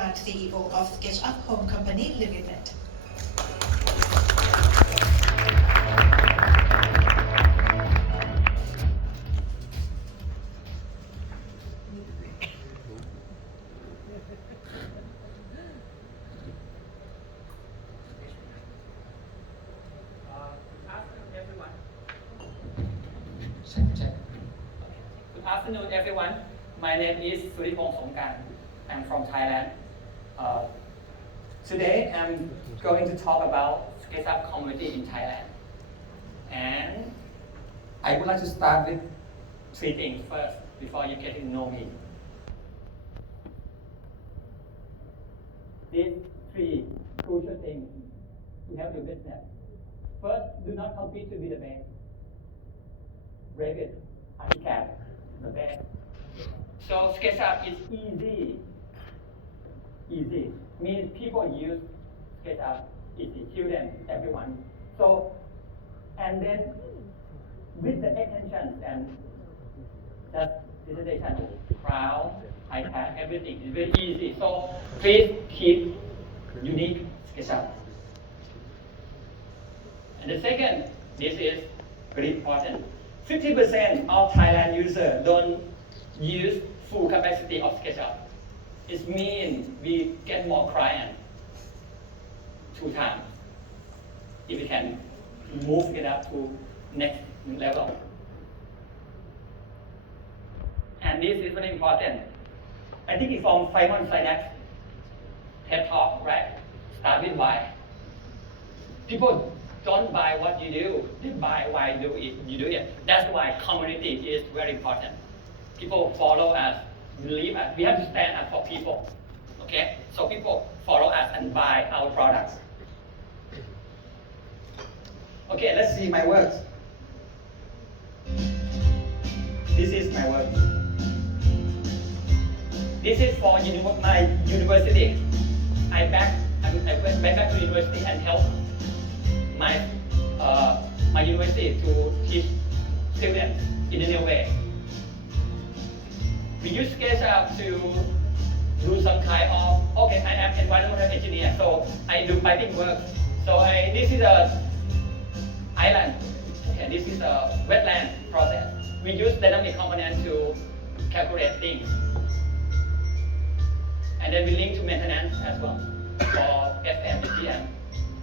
CEO of SketchUp Home Company Limited. Good afternoon, everyone. My name is Suripong Songkan. I'm from Thailand. Today, I'm going to talk about SketchUp community in Thailand. And I would like to start with three things first before you get to know me. These three crucial things to help your business. First, do not compete to be the best. Revit, AutoCAD, the best. So SketchUp is easy. Easy means people use SketchUp easy, students, everyone. So, and then with the extensions and just presentation, crowd, iPad, everything is very easy. So please keep unique SketchUp. And the second, this is very important. 50% of Thailand users don't use full capacity of SketchUp. It means we get more clients 2 times if we can move it up to next level. And this is very important. I think it's from Simon Sinek's TED Talk, right? Start with why. People don't buy what you do, they buy why you do it. That's why community is very important. People follow us, believe us. We have to stand up for people. Okay? So people follow us and buy our products. Okay, let's see my works. This is my work. This is for my university. I went back to university and helped my university to teach students in a new way. We use SketchUp to do some kind of, I am environmental engineer, so I do piping work. So this is a island, this is a wetland process. We use dynamic components to calculate things. And then we link to maintenance as well for FM and PM.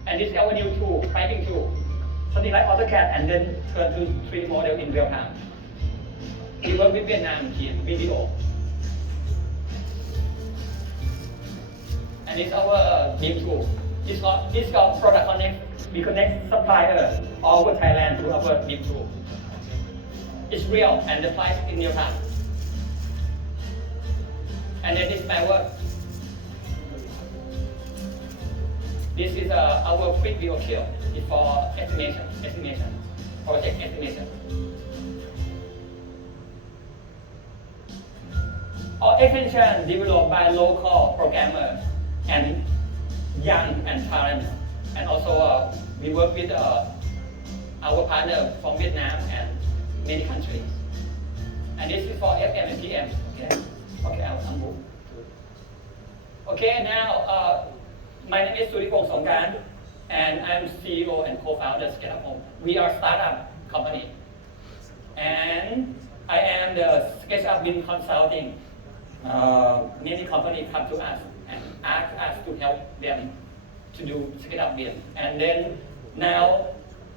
And this is our new tool, piping tool. Something like AutoCAD and then turn to 3D model in real time. We work with Vietnam team, video. And it's our BIM tool. It's called Product Connect. We connect suppliers all over Thailand to our BIM tool. It's real and the price in real time. And then this is my work. This is our quick view kill. It's for estimation, project estimation. Our extension developed by local programmers and young and talent. And also we work with our partner from Vietnam and many countries. And this is for FM and PM. Okay, I'll move. Okay, now my name is Suripong Songkan, and I'm CEO and co-founder of SketchUp Home. We are a startup company, and I am the SketchUp BIM consulting. Many companies come to us and ask us to help them to do SketchUp BIM. And then now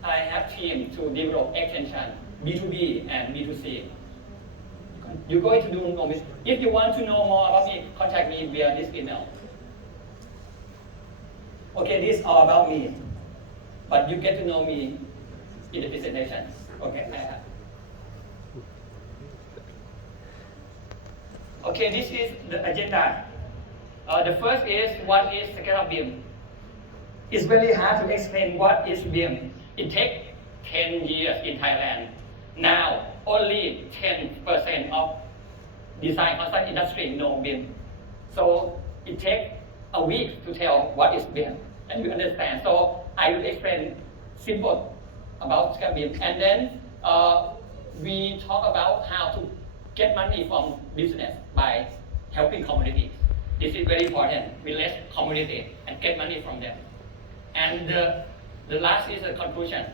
I have team to develop extension, B2B and B2C. You're going to do know me. If you want to know more about me, contact me via this email. Okay, this is all about me, but you get to know me in the presentation. Okay, Okay, this is the agenda. The first is what is SketchUp BIM. It's very hard to explain what is BIM. It takes 10 years in Thailand. Now, only 10% of design construction industry know BIM. So it takes a week to tell what is BIM, and you understand. So I will explain simple about SketchUp BIM, and then we talk about how to get money from business by helping communities. This is very important. Relate community and get money from them. And the last is a conclusion.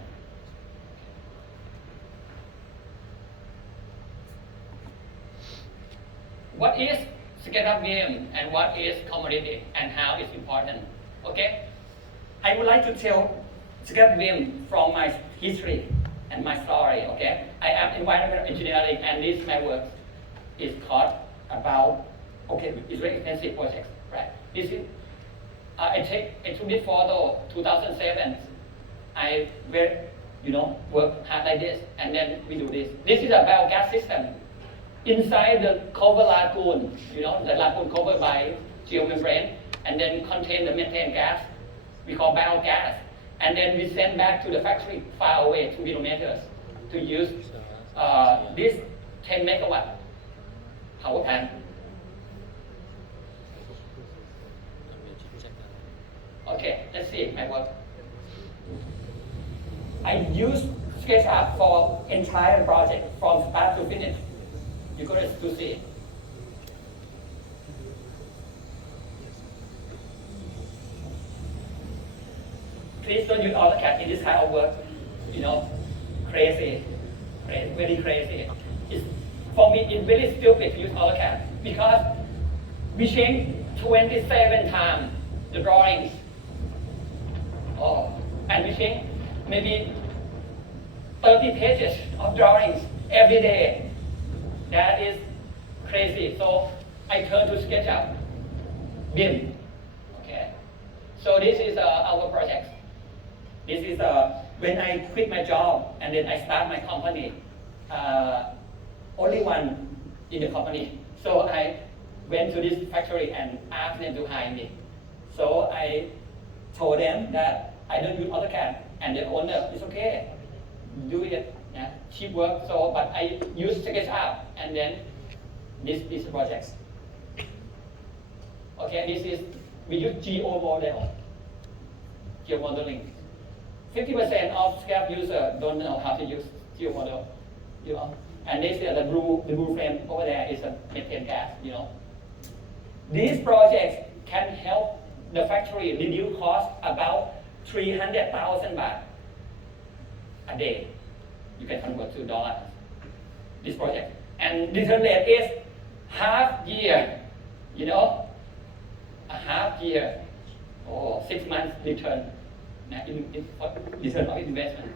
What is SketchUp BIM and what is community and how it's important? Okay, I would like to tell SketchUp BIM from my history and my story. Okay, I am environmental engineering and this my work is taught about. Okay, it's very expensive project, right? This is I took this photo 2007. I work hard like this, and then we do this. This is a biogas system. Inside the cover lagoon, the lagoon covered by geomembrane, and then contain the methane gas, we call biogas. And then we send back to the factory far away, 2 kilometers, to use this 10 megawatt power plant. Okay, let's see my work. I use SketchUp for entire project from start to finish. You got to see. Please don't use AutoCAD in this kind of work. Crazy, very crazy. For me, it's very stupid to use AutoCAD because we change 27 times the drawings. And we change maybe 30 pages of drawings every day. That is crazy. So I turn to SketchUp, BIM. Okay. So this is our project. This is when I quit my job and then I start my company. Only one in the company. So I went to this factory and asked them to hire me. So I told them that I don't use AutoCAD, and the owner is okay, do it, cheap work. So, but I use SketchUp, and then this projects. Okay, we use geomodeling. 50% of SketchUp users don't know how to use geomodel, And this is the blue frame over there is a methane gas, These projects can help the factory reduce cost about 300,000 baht a day. You can convert to dollars. This project. And return rate is half year, a half year or 6 months return, return of investment.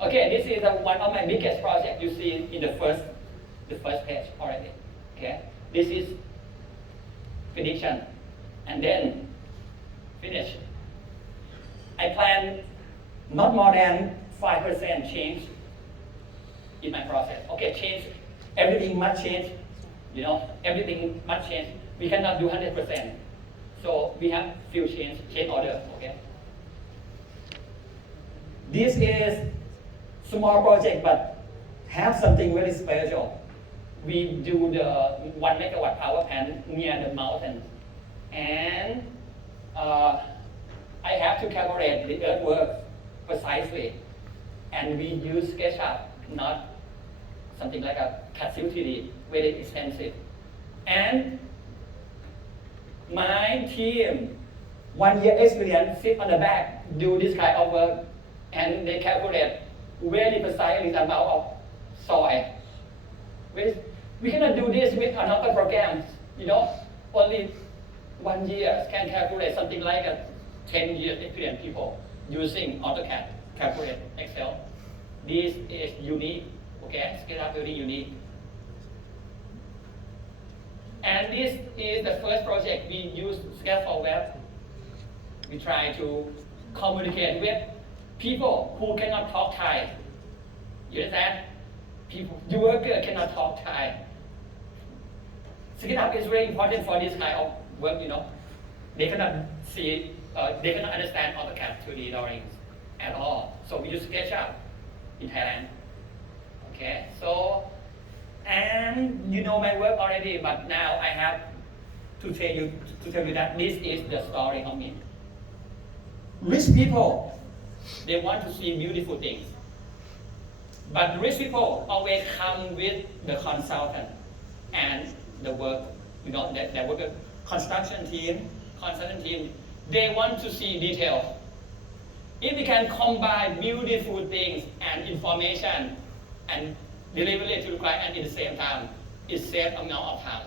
Okay, this is one of my biggest projects you see in the first page already. Okay, this is prediction, and then finish. I plan not more than 5% change in my process. Okay, change, everything must change, everything must change. We cannot do 100%. So we have few change order, okay? This is small project, but have something very special. We do the 1 megawatt power plant near the mountain. And I have to calculate the earthwork precisely. And we use SketchUp, not something like a CAD 3D, very expensive. And my team, 1 year experience, sit on the back, do this kind of work, and they calculate very precisely the amount of soil. We cannot do this with another program, only 1 year can calculate something like a 10 years experience people using AutoCAD, calculate Excel. This is unique, okay? SketchUp very unique. And this is the first project we use Sketch for Web. We try to communicate with people who cannot talk Thai. You understand? The worker cannot talk Thai. SketchUp is very important for this kind of work, They cannot see, they cannot understand AutoCAD 2D drawings at all. So we use SketchUp in Thailand. Okay, so, and you know my work already, but now I have to tell you that this is the story of me. Rich people, they want to see beautiful things. But rich people always come with the consultant and the work, the worker, construction team, they want to see detail. If we can combine beautiful things and information and deliver it to the client at the same time, it saves amount of time.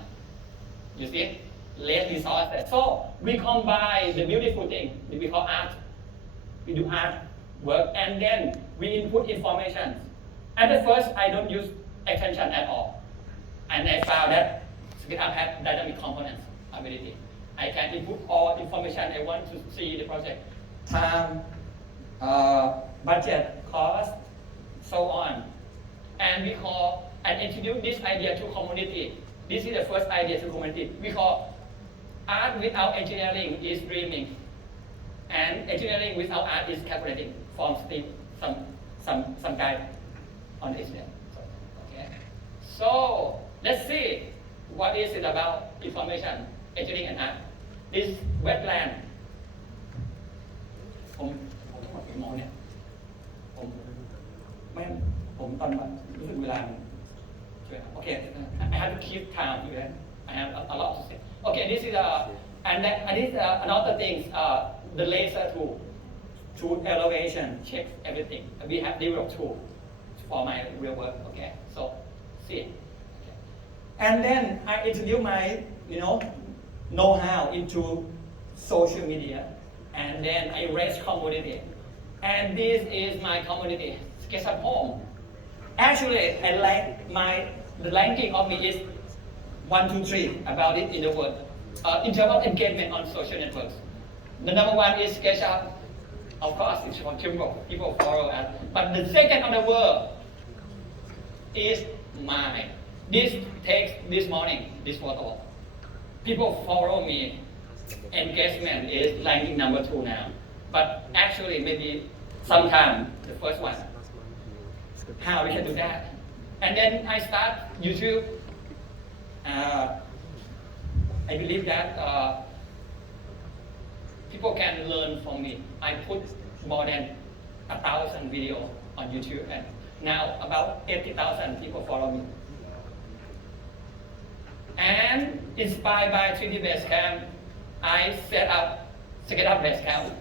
You see? Less resources. So we combine the beautiful thing, we call art. We do art work, and then we input information. At the first, I don't use extension at all. And I found that SketchUp has dynamic components ability. I can input all information I want to see the project. Time, budget, cost, so on. And we call, and introduce this idea to community. This is the first idea to community. We call art without engineering is dreaming. And engineering without art is calculating from some guy on the internet. Okay. So let's see what is it about information, engineering and art. This wetland. ผมทั้งหมดกี่โมงเนี่ยผมตอนรู้สึกเวลาช่วยโอเค I have to keep time here. I have a lot to say. Okay, this is and this another thing, the laser tool, elevation, check everything. We have developed tool for my real work. Okay, so see. Okay. And then I introduce my know-how into social media, and then I raise community. And this is my community, SketchUp Home. Actually, the ranking of me is 1, 2, 3 about it in the world. In terms of engagement on social networks, the number one is SketchUp. Of course, it's from Timbo. People follow us. But the second on the world is mine. This takes this morning, this photo. People follow me. Engagement is ranking number 2 now. But actually, maybe sometime the first one. How we can do that? And then I start YouTube. I believe that people can learn from me. I put more than 1,000 videos on YouTube, and now about 80,000 people follow me. And inspired by 3D Basecamp, I set up SketchUp Basecamp.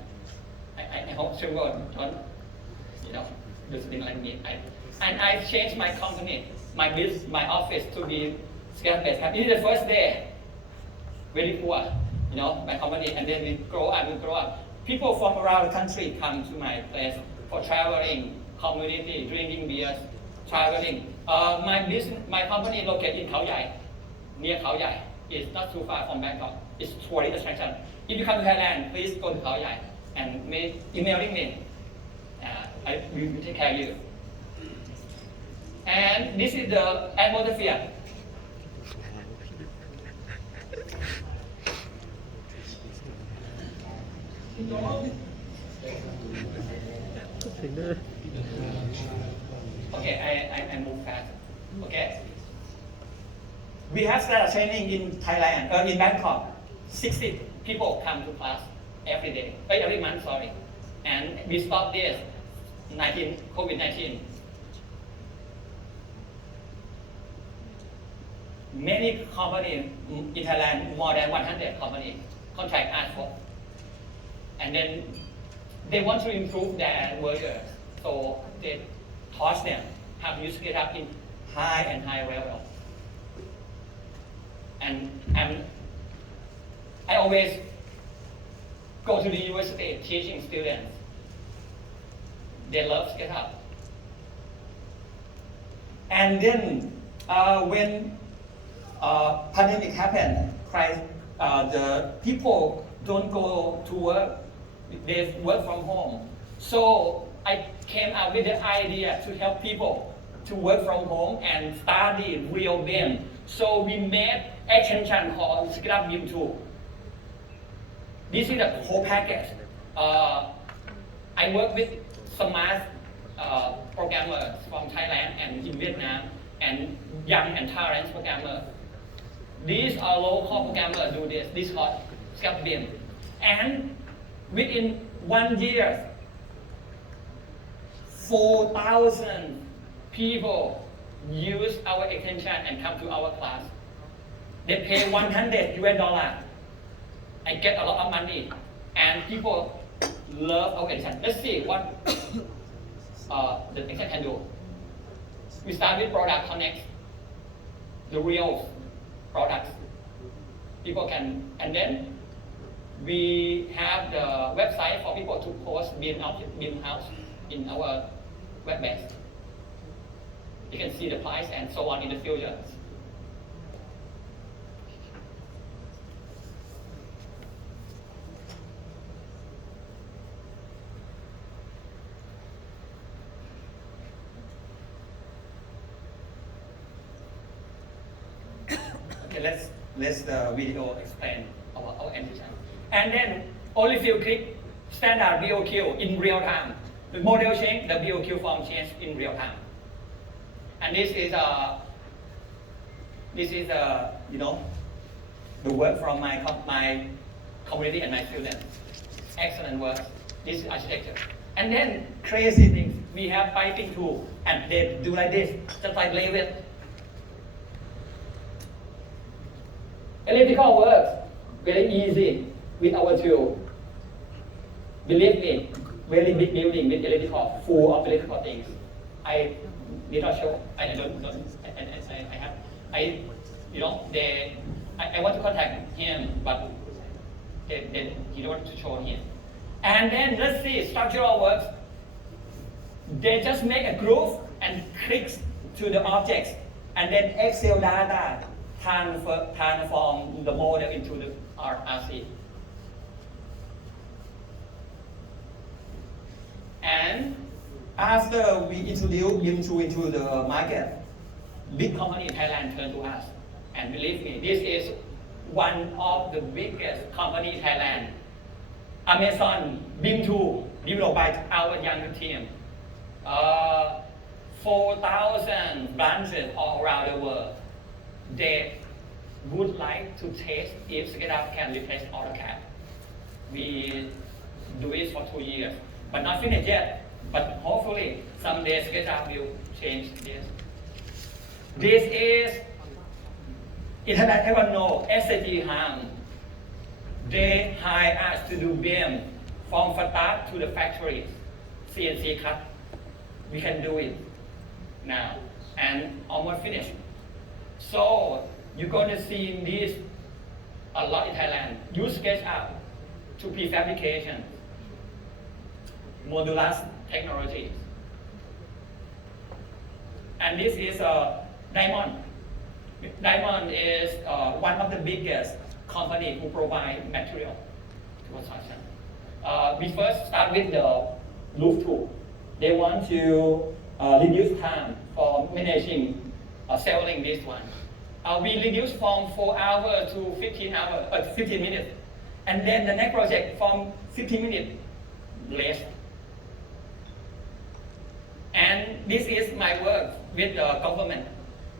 I hope everyone don't, do something like me. And I changed my company, my office to be SketchUp Basecamp. This is the first day. Very poor, my company, and then we grow up. People from around the country come to my place for traveling, community, drinking beers, traveling. My company located in Khao Yai, near Khao Yai. It's not too far from Bangkok. It's tourist attraction. If you come to Thailand, please go to Khao Yai and emailing me. I will take care of you. And this is the atmosphere. Okay, I move fast. Okay. We have started training in Thailand, in Bangkok. 60 people come to class every month, sorry. And we stopped this, COVID-19. Many companies in Thailand, more than 100 companies, contract us for. And then they want to improve their workers, so they taught them how to use SketchUp in high level. And I always go to the university teaching students. They love SketchUp. And then when pandemic happened, the people don't go to work. They work from home. So I came up with the idea to help people to work from home and study real BIM. So we made extension called SketchUp BIM tool. This is the whole package. I work with smart programmers from Thailand and in Vietnam, and young and talented programmers. These are local programmers do this. This is called SketchUp BIM. And within 1 year, 4,000 people use our extension and come to our class. They pay 100 US dollar. I get a lot of money, and people love our edition. Let's see what the edition can do. We start with product connect, the real products. People can, and then we have the website for people to post BIM house in our web base. You can see the price and so on in the future. Okay, let's the video explain our ambition. And then only few click standard BOQ in real time. The model change, the BOQ form change in real time. And this is you know, the work from my community and my students. Excellent work. This is architecture. And then crazy things. We have piping tool, and they do like this, just like Levitt. Elliptical works very easy with our tool. Believe me, very big building with elliptical, full of electrical things. I did not show. I you know, I want to contact him, but he don't want to show him. And then let's see structural works. They just make a groove and clicks to the objects, and then Excel data transform the model into the RC. And after we introduce BIM into the market, big company in Thailand turned to us. And believe me, this is one of the biggest company in Thailand. Amazon BIM tool developed by our young team. 4,000 branches all around the world. They would like to test if SketchUp can replace AutoCAD. We do it for 2 years, but not finished yet. But hopefully someday SketchUp will change this. This is Internet everyone know SAG Ham. They hire us to do BIM from start to the factory, CNC cut. We can do it now and almost finished. So you're going to see this a lot in Thailand. Use SketchUp to prefabrication, modular technology. And this is Diamond. Diamond is one of the biggest company who provide material to construction. We first start with the roof tool. They want to reduce time for managing selling this one. We reduce from 4 hours to 15 minutes. And then the next project from 15 minutes less. And this is my work with the government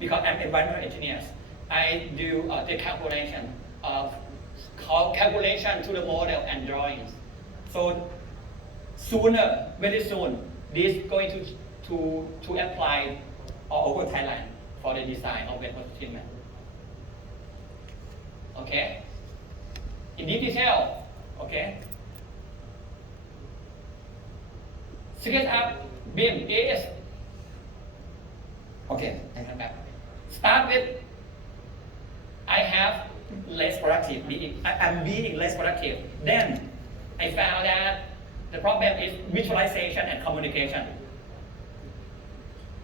because I'm environmental engineer. I do the calculation to the model and drawings. So sooner, very soon, this is going to apply all over Thailand for the design of wastewater treatment. Okay? In detail, okay? SketchUp BIM is, okay, I come back. Start with, I have less productive, I'm being less productive. Then I found that the problem is visualization and communication.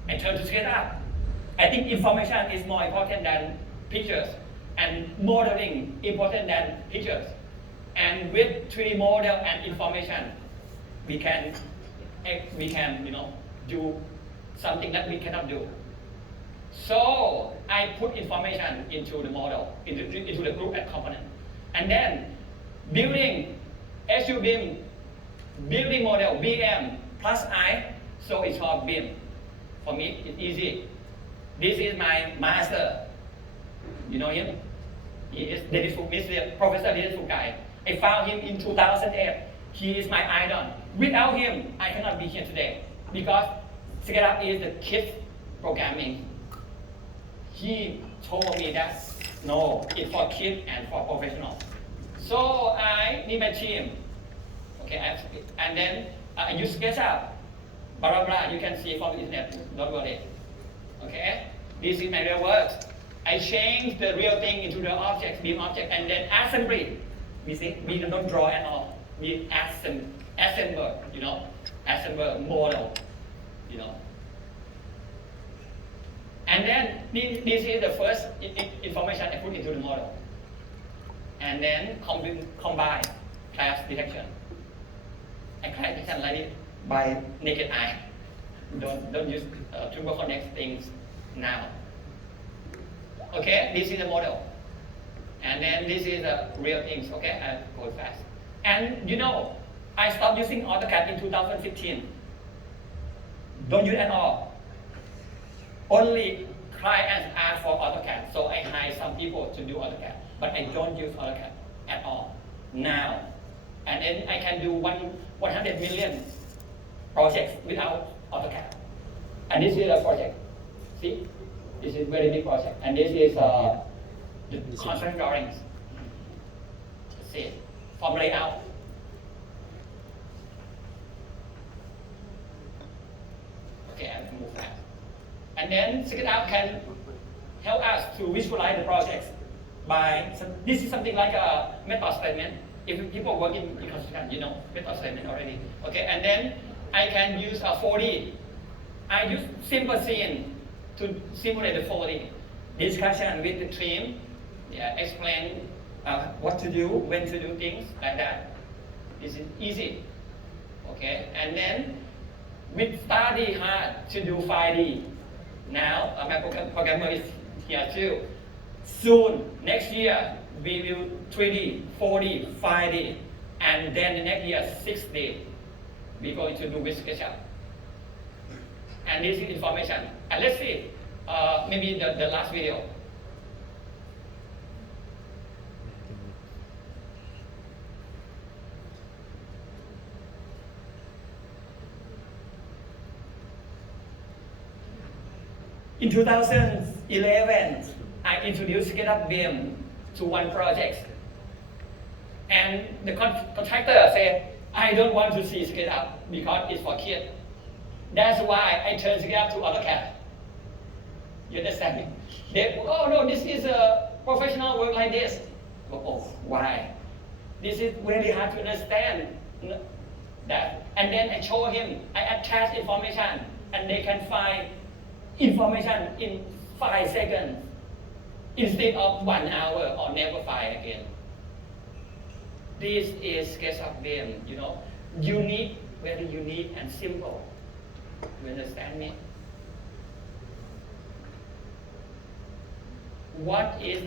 I turn to SketchUp. I think information is more important than pictures, and modeling important than pictures. And with 3D model and information, we can do something that we cannot do. So I put information into the model, into the group and component. And then building SUBIM, building model BM plus I, so it's called BIM. For me, it's easy. This is my master. You know him? He is Professor Dennis Fukai. I found him in 2008. He is my idol. Without him, I cannot be here today because SketchUp is the kids programming. He told me that no, it's for kids and for professionals. So I need my team. Okay, and then I use SketchUp. Blah blah blah. You can see from the internet. Don't worry. Okay, this is my real work. I change the real thing into the object, BIM object, and then assembly. We see, we don't draw at all. We assemble, you know, assemble model, you know. And then this is the first information I put into the model. And then combine class detection. And class detection like it by naked eye. Don't use triple connect things now. Okay, this is the model. And then this is the real things, okay? I go fast. And you know, I stopped using AutoCAD in 2015. Don't use at all. Only clients ask for AutoCAD, so I hire some people to do AutoCAD. But I don't use AutoCAD at all now. And then I can do 100 million projects without AutoCAD. And this is a project. See? This is very big project. And this is the concept drawings. See? From layout. Okay, I will move fast. And then SketchUp can help us to visualize the projects by, this is something like a method statement. If people work in construction, you know, method statement already. Okay, and then I can use a 4D. I use simple scene to simulate the 4D. Discussion with the team, explain what to do, when to do things like that. This is easy. Okay, and then we study hard to do 5D. Now, my programmer is here too. Soon, next year, we will 3D, 4D, 5D, and then the next year, 6D. We're going to do with SketchUp. And this is information. And let's see, maybe the last video. In 2011, I introduced SketchUp BIM to one project. And the contractor said, I don't want to see SketchUp because it's for kids. That's why I turned SketchUp to AutoCAD. You understand me? They, oh no, this is a professional work like this. Oh, why? This is very hard to understand that. And then I show him, I attach information, and they can find information in 5 seconds instead of 1 hour or never find again. This is SketchUp BIM, you know, unique, very unique and simple. You understand me? What is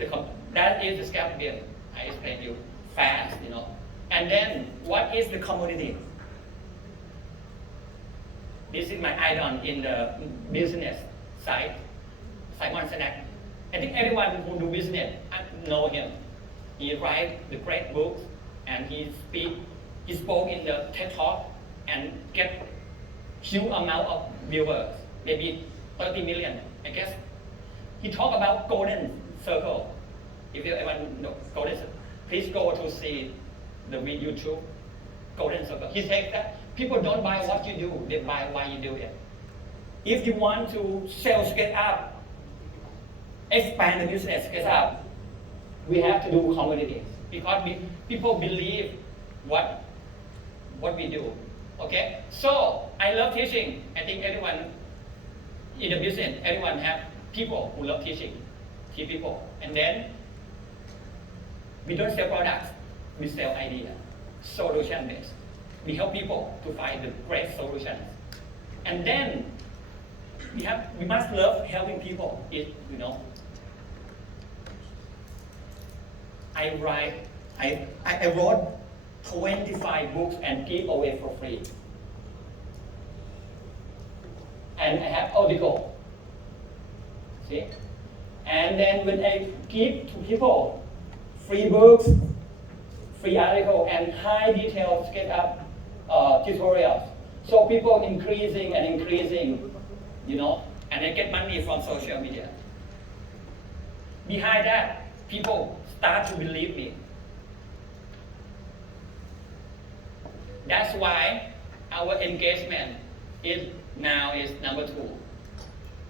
that is the SketchUp BIM. I explained you fast, you know. And then what is the community? This is my idol in the business side, Simon Sinek. I think everyone who do business know him. He writes the great books and he spoke in the TED Talk and get huge amount of viewers, maybe 30 million, I guess. He talked about golden circle. If you ever know golden circle, please go to see the YouTube golden circle. He said that people don't buy what you do, they buy why you do it. If you want to sell SketchUp, expand the business SketchUp, we have to do community because people believe what we do. Okay, so I love teaching. I think everyone in the business, everyone have people who love teaching, teach people. And then we don't sell products, we sell ideas, solution based. We help people to find the great solutions. And then we must love helping people. You know, I wrote 25 books and give away for free. And I have article. See? And then when I give to people free books, free article, and high detailed SketchUp tutorials, so people increasing and increasing, you know, and I get money from social media. behind that, people start to believe me. That's why our engagement is now is number 2.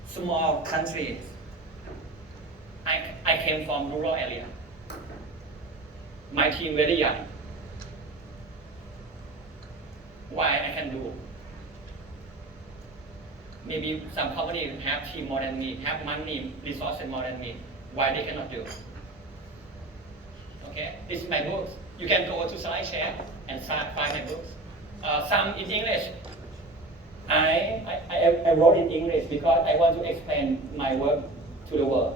Small countries. I came from rural area. My team very young. Why I can do? Maybe some companies have team more than me, have money, resources more than me. Why they cannot do? Okay, this is my books. You can go to SlideShare and find my books. Some in English. I wrote in English because I want to explain my work to the world.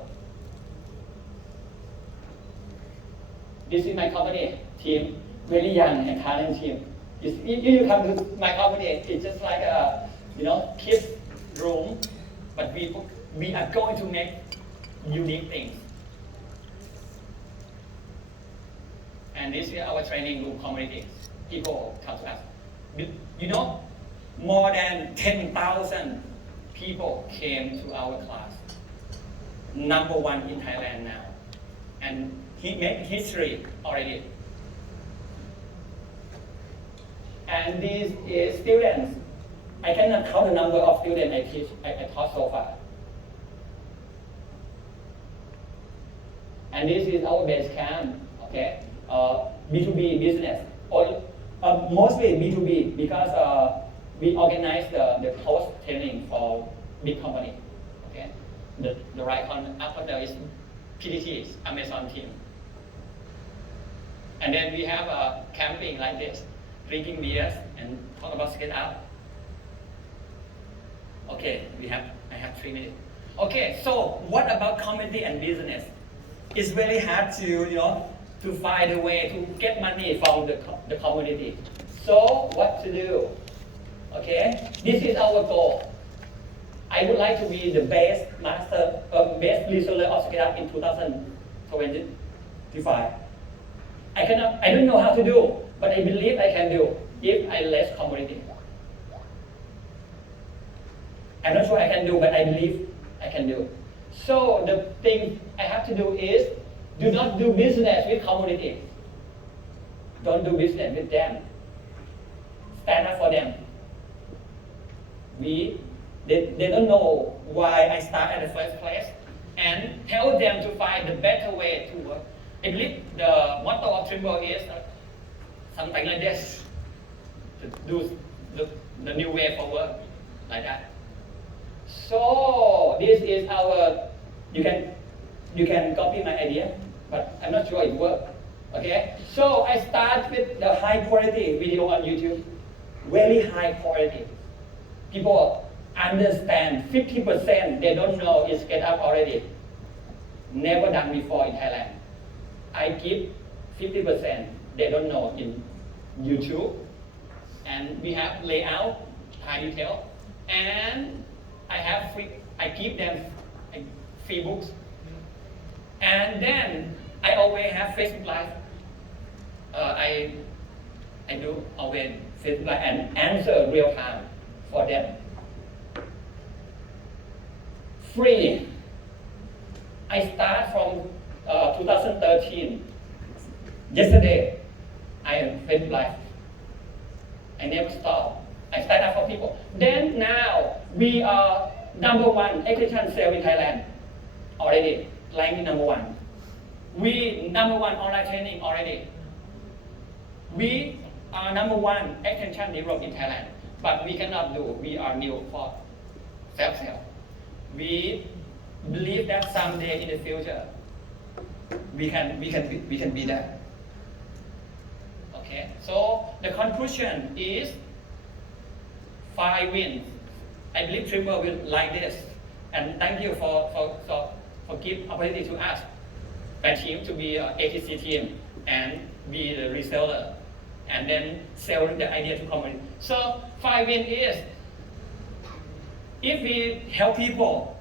This is my company team, very young and talented team. If you come to my company, it's just like a kids room, but we are going to make unique things. And this is our training room community. People come to us. More than 10,000 people came to our class. Number 1 in Thailand now. And he made history already. And these is students. I cannot count the number of students I taught so far. And this is our base camp, okay? B2B business, or mostly B2B because we organize the post training for big company, okay? The right one up there is PTT, Amazon team. And then we have a camping like this, drinking beers and talk about SketchUp. Okay, I have 3 minutes. Okay, so what about community and business? It's very hard to find a way to get money from the community. So what to do? Okay, this is our goal. I would like to be the best reseller of SketchUp in 2025. I don't know how to do, but I believe I can do if I let community. I'm not sure I can do, but I believe I can do. So the thing I have to do is do not do business with community. Don't do business with them. Stand up for them. They don't know why I started in the first place, and help them to find the better way to work. I believe the motto of Trimble is something like this, to do the new way for work, like that. So this is our, you can copy my idea, but I'm not sure it works. Okay, so I start with the high quality video on YouTube, very high quality. People understand 50%, they don't know it's SketchUp already. Never done before in Thailand. I give 50%, they don't know in YouTube. And we have layout, high detail, and I give them free books. And then I always have Facebook Live. I do always Facebook Live and answer real time for them. Free. I start from 2013. Yesterday, I am Facebook Live. I never stop. I stand up for people. Then now, we are number 1 extension sale in Thailand already, ranking number 1. We number 1 online training already. We are number 1 extension develop in Thailand, but we cannot do. We are new for self-sale. We believe that someday in the future, we can be there. Okay. So the conclusion is 5 wins. I believe Trimble will like this, and thank you for giving opportunity to us, my team, to be ATC team and be the reseller, and then sell the idea to community. So 5 wins is, if we help people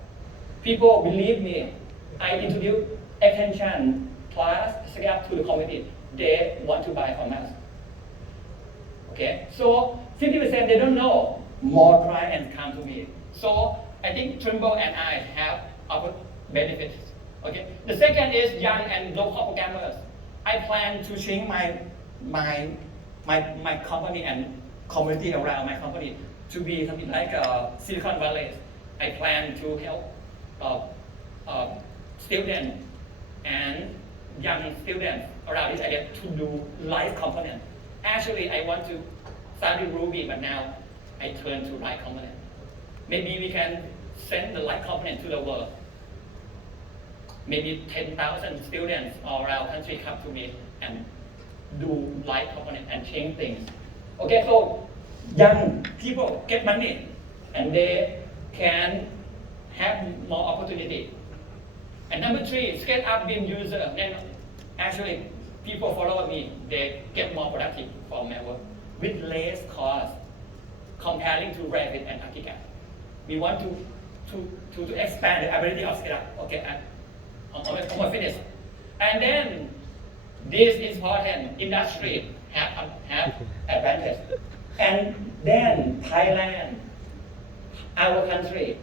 believe me. I introduce extension plus SketchUp to the community. They want to buy from us. Okay, so 50% they don't know. More clients come to me. So I think Trimble and I have our benefits Okay. The second is young and local programmers. I plan to change my company and community around my company to be something like Silicon Valley. I plan to help students and young students around this area to do light component. Actually, I want to study Ruby, but now I turn to light component. Maybe we can send the light component to the world. Maybe 10,000 students all around the country come to me and do light component and change things. Okay, so young people get money and they can have more opportunity. And number three, SketchUp BIM user. Then actually, people follow me, they get more productive from my work with less cost comparing to Revit and AutoCAD. We want to expand the ability of SketchUp. Okay, I'm almost finished. And then this is important. Industry have advantage. And then Thailand, our country,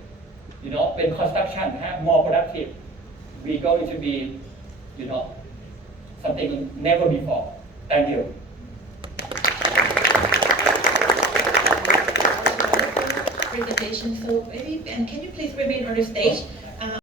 when construction have more productive, we're going to be, something never before. Thank you. Presentation. So maybe, and can you please remain on the stage?